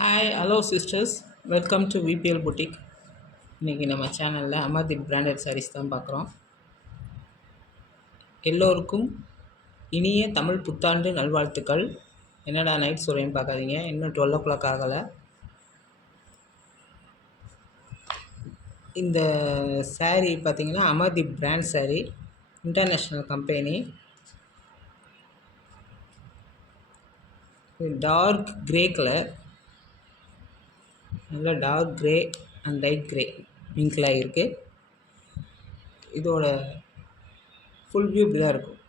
Hi hello sisters, welcome to VBL boutique. இன்றைக்கி நம்ம சேனலில் அமர்தீப் பிராண்டட் சாரீஸ் தான் பார்க்குறோம். எல்லோருக்கும் இனிய தமிழ் புத்தாண்டு நல்வாழ்த்துக்கள். என்னடா நைட் சொல்கிறேன்னு பார்க்காதீங்க, இன்னும் 12 o'clock ஆகலை. இந்த சாரீ பார்த்திங்கன்னா Amardeep brand sari, international company. Dark grey colour, நல்லா dark grey and light grey மிங்கிளாக இருக்குது. இதோட ஃபுல் வியூ இப்படி தான் இருக்கும்.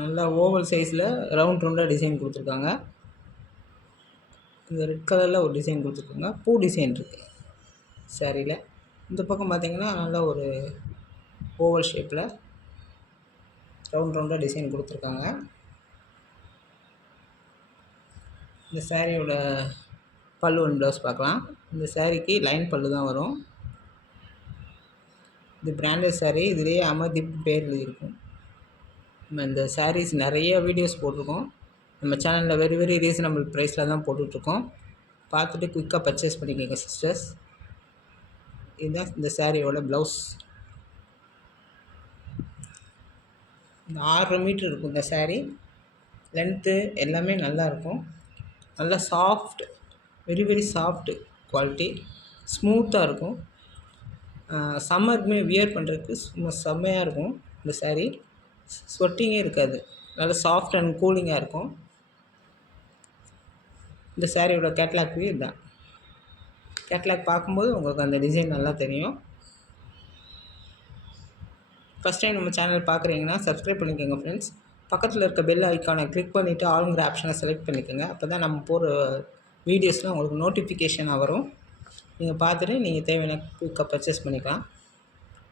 நல்லா ஓவல் சைஸில் ரவுண்டாக டிசைன் கொடுத்துருக்காங்க. இந்த ரெட் கலரில் ஒரு டிசைன் கொடுத்துருக்காங்க, பூ டிசைன் இருக்குது சாரியில். இந்த பக்கம் பார்த்திங்கன்னா நல்லா ஒரு ஓவல் ஷேப்பில் ரவுண்டாக டிசைன் கொடுத்துருக்காங்க. இந்த சாரியோட பல்லு அண்ட் ப்ளவுஸ் பார்க்கலாம். இந்த சாரீக்கு லைன் பல்லு தான் வரும். இது பிராண்டட் சாரீ, இதுலேயே அமர்தீப் பேர் இருக்கும். நம்ம இந்த சாரீஸ் நிறைய வீடியோஸ் போட்டிருக்கோம். நம்ம சேனலில் வெரி வெரி ரீசனபிள் ப்ரைஸில் தான் போட்டுட்ருக்கோம். பார்த்துட்டு குயிக்காக பர்ச்சேஸ் பண்ணிக்கோங்க சிஸ்டர்ஸ். இதுதான் இந்த சாரியோட ப்ளவுஸ். இந்த 6 மீட்டர் இருக்கும் இந்த சாரீ. லென்த்து எல்லாமே நல்லாயிருக்கும். நல்லா soft, very very soft quality, ஸ்மூத்தாக இருக்கும். சம்மருக்குமே வியர் பண்ணுறதுக்கு சும்மா செம்மையாக இருக்கும் இந்த சாரீ. ஸ்வெட்டிங்கே இருக்காது, நல்லா சாஃப்ட் அண்ட் கூலிங்காக இருக்கும். இந்த சாரியோட கேட்லாக் வியூ இதுதான். கேட்லாக் பார்க்கும்போது உங்களுக்கு அந்த டிசைன் நல்லா தெரியும். ஃபஸ்ட் டைம் நம்ம சேனல் பார்க்குறீங்கன்னா சப்ஸ்கிரைப் பண்ணிக்கோங்க ஃப்ரெண்ட்ஸ். பக்கத்தில் இருக்க பெல் ஐக்கானை கிளிக் பண்ணிவிட்டு ஆளுங்கிற ஆப்ஷனை செலக்ட் பண்ணிக்கோங்க. அப்போ தான் நம்ம போகிற வீடியோஸ்லாம் உங்களுக்கு நோட்டிஃபிகேஷனாக வரும். நீங்கள் பார்த்துட்டு நீங்கள் தேவையான குயிக்காக பர்ச்சேஸ் பண்ணிக்கலாம்.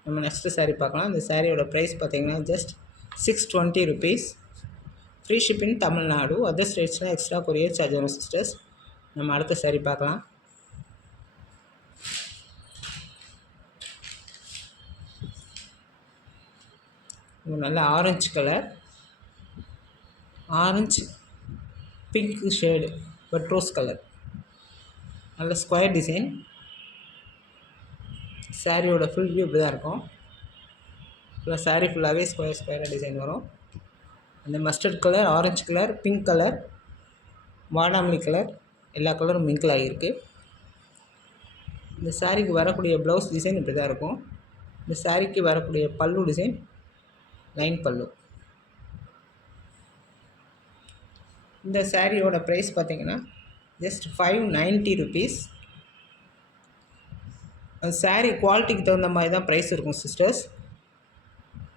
நம்ம நெக்ஸ்ட்டு சாரீ பார்க்கலாம். இந்த சாரியோட ப்ரைஸ் பார்த்திங்கன்னா just 620 rupees. Free shipping Tamil Nadu. Other ஸ்டேட்ஸ்லாம் எக்ஸ்ட்ரா கொரியர் சார்ஜ் வரும் சிஸ்டர்ஸ். நம்ம அடுத்த சாரீ பார்க்கலாம். நல்ல orange colour, orange pink shade but rose colour, நல்ல ஸ்கொயர் டிசைன். சாரியோட ஃபுல் வியூ இப்படி தான் இருக்கும். ஃபுல்லாக சாரீ ஃபுல்லாகவே ஸ்கொயராக டிசைன் வரும். அந்த mustard colour, orange colour, pink colour, வாடாமல்லி கலர், எல்லா கலரும் மிங்கிள் ஆகியிருக்கு. இந்த சாரீக்கு வரக்கூடிய ப்ளவுஸ் டிசைன் இப்படி தான் இருக்கும். இந்த சாரீக்கு வரக்கூடிய பல்லு டிசைன் லைன் பல்லு. இந்த சாரியோட ப்ரைஸ் பார்த்திங்கன்னா ஜஸ்ட் 590 rupees. அந்த சாரீ குவாலிட்டிக்கு தகுந்த மாதிரி தான் ப்ரைஸ் இருக்கும் சிஸ்டர்ஸ்.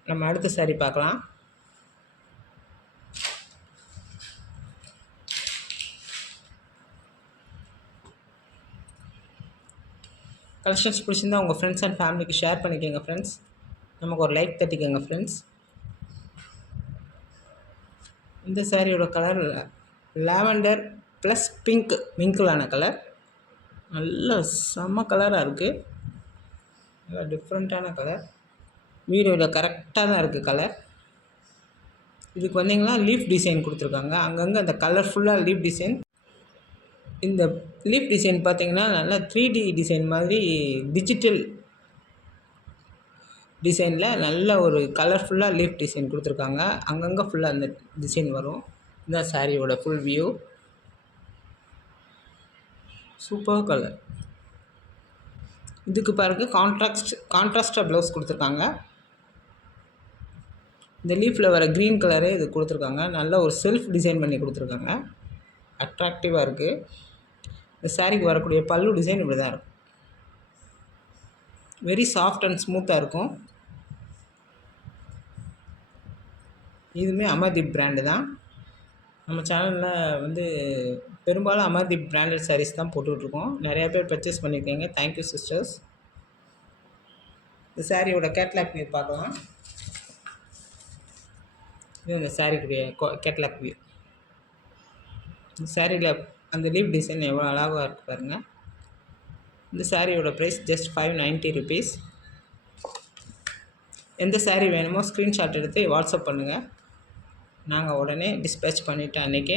நம்ம அடுத்த சாரீ பார்க்கலாம். கலெக்ஷன்ஸ் பிடிச்சிருந்தா உங்கள் ஃப்ரெண்ட்ஸ் அண்ட் ஃபேமிலிக்கு ஷேர் பண்ணிக்கோங்க ஃப்ரெண்ட்ஸ். நமக்கு ஒரு லைக் தட்டிக்கோங்க ஃப்ரெண்ட்ஸ். இந்த சாரியோட கலர் லாவெண்டர் ப்ளஸ் பிங்க் மிங்கிளான கலர். நல்ல செம்ம கலராக இருக்குது, நல்லா டிஃப்ரெண்ட்டான கலர். வீடியோவில் கரெக்டாக தான் இருக்குது கலர். இதுக்கு வந்தீங்கன்னா லீஃப் டிசைன் கொடுத்துருக்காங்க, அங்கங்கே அந்த கலர்ஃபுல்லாக லீஃப் டிசைன். இந்த லீஃப் டிசைன் பார்த்திங்கன்னா நல்லா 3D டிசைன் மாதிரி டிஜிட்டல் டிசைனில் நல்ல ஒரு கலர்ஃபுல்லாக லீஃப் டிசைன் கொடுத்துருக்காங்க. அங்கங்கே ஃபுல்லாக அந்த டிசைன் வரும். இதுதான் சாரியோட ஃபுல் வியூ. Super colour. இதுக்கு பாருங்கள் கான்ட்ராஸ்டாக ப்ளவுஸ் கொடுத்துருக்காங்க. இந்த லீஃபில் வர க்ரீன் கலரு இது கொடுத்துருக்காங்க. நல்ல ஒரு செல்ஃப் டிசைன் பண்ணி கொடுத்துருக்காங்க, அட்ராக்டிவாக இருக்குது. இந்த சாரீக்கு வரக்கூடிய பல்லு டிசைன் இப்படி தான் இருக்கும். வெரி சாஃப்ட் அண்ட் ஸ்மூத்தாக இருக்கும். இதுவுமே அமர்தீப் பிராண்டு தான். நம்ம சேனலில் பெரும்பாலும் அமர்தீப் பிராண்டட் சாரீஸ் தான் போட்டுட்ருக்கோம். நிறையா பேர் பர்ச்சேஸ் பண்ணியிருக்கீங்க. Thank you sisters. இந்த சாரியோட கேட்லாக் வியூ பார்க்கலாம். இது இந்த சாரீக்குரிய கேட்லாக் வியூ. இந்த சாரியில் அந்த லீஃப் டிசைன் எவ்வளோ அழகாக இருக்குது பாருங்கள். இந்த சாரியோட ப்ரைஸ் ஜஸ்ட் 590 rupees. எந்த சாரீ வேணுமோ ஸ்க்ரீன்ஷாட் எடுத்து வாட்ஸ்அப் பண்ணுங்கள். நாங்கள் உடனே டிஸ்பேச் பண்ணிவிட்டு அன்றைக்கே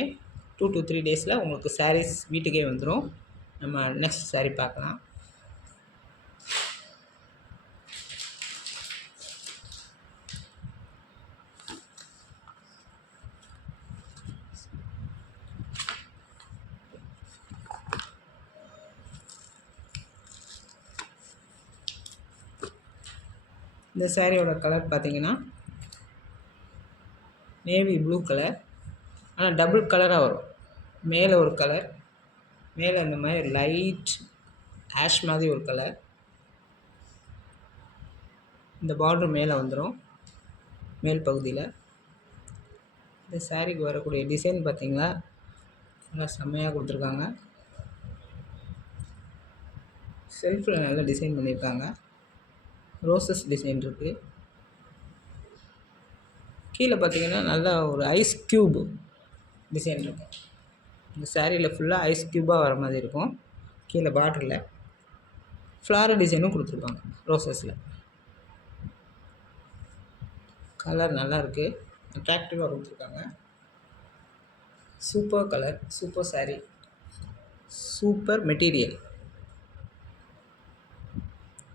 2 to 3 டேஸில் உங்களுக்கு சாரீஸ் வீட்டுக்கே வந்துடும். நம்ம நெக்ஸ்ட் சாரீ பார்க்கலாம். இந்த சாரியோட கலர் பார்த்தீங்கன்னா நேவி ப்ளூ கலர், ஆனால் டபுள் கலராக வரும். மேலே ஒரு கலர், மேலே இந்த மாதிரி லைட் ஆஷ் மாதிரி ஒரு கலர், இந்த பார்டர் மேலே வந்துடும் மேல் பகுதியில். இந்த சாரீக்கு வரக்கூடிய டிசைன் பார்த்திங்களா, நல்லா செம்மையாக கொடுத்துருக்காங்க. செல்ஃபில் நல்லா டிசைன் பண்ணியிருக்காங்க. ரோசஸ் டிசைன் இருக்குது. கீழே பார்த்தீங்கன்னா நல்லா ஒரு ஐஸ் க்யூப் டிசைன் இருக்கும். இந்த சாரியில் ஃபுல்லாக ஐஸ் க்யூபாக வர மாதிரி இருக்கும். கீழே பார்டரில் ஃப்ளாரல் டிசைனும் கொடுத்துருக்காங்க ரோசஸில். கலர் நல்லா இருக்குது, அட்ராக்டிவாக கொடுத்துருக்காங்க. Super colour, super sari, super material.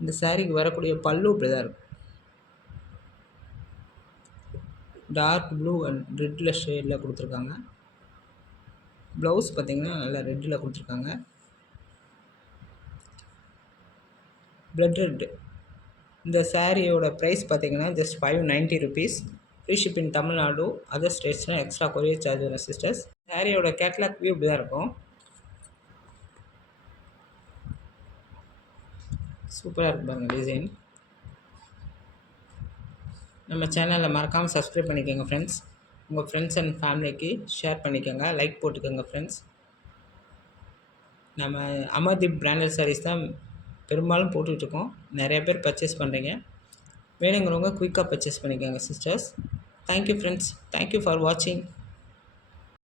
இந்த சாரீக்கு வரக்கூடிய பல்லு இப்படி தான் இருக்கும். டார்க் ப்ளூ அண்ட் ரெட்டில் ஷேடில் கொடுத்துருக்காங்க. ப்ளவுஸ் பார்த்திங்கன்னா நல்லா ரெட்டில் கொடுத்துருக்காங்க, பிளட் ரெட்டு. இந்த சாரியோட ப்ரைஸ் பார்த்திங்கன்னா just 590 rupees. Free shipping Tamil Nadu, other ஸ்டேட்ஸ்னால் எக்ஸ்ட்ரா கொரியர் சார்ஜ் வரும் சிஸ்டர்ஸ். சாரியோட கேட்லாக் வியூ இப்படி தான் இருக்கும். சூப்பராக இருக்குது பாருங்கள் டிசைன். நம்ம சேனலில் மறக்காமல் சப்ஸ்கிரைப் பண்ணிக்கோங்க ஃப்ரெண்ட்ஸ். உங்கள் ஃப்ரெண்ட்ஸ் அண்ட் ஃபேமிலிக்கு ஷேர் பண்ணிக்கோங்க, லைக் போட்டுக்கோங்க ஃப்ரெண்ட்ஸ். நம்ம அமர்தீப் பிராண்டட் சாரீஸ் தான் பெரும்பாலும் போட்டுட்ருக்கோம். நிறைய பேர் பர்ச்சேஸ் பண்ணுறீங்க. வேணுங்கிறவங்க குயிக்காக பர்ச்சேஸ் பண்ணிக்கோங்க sisters. Thank you friends, thank you for வாட்சிங்.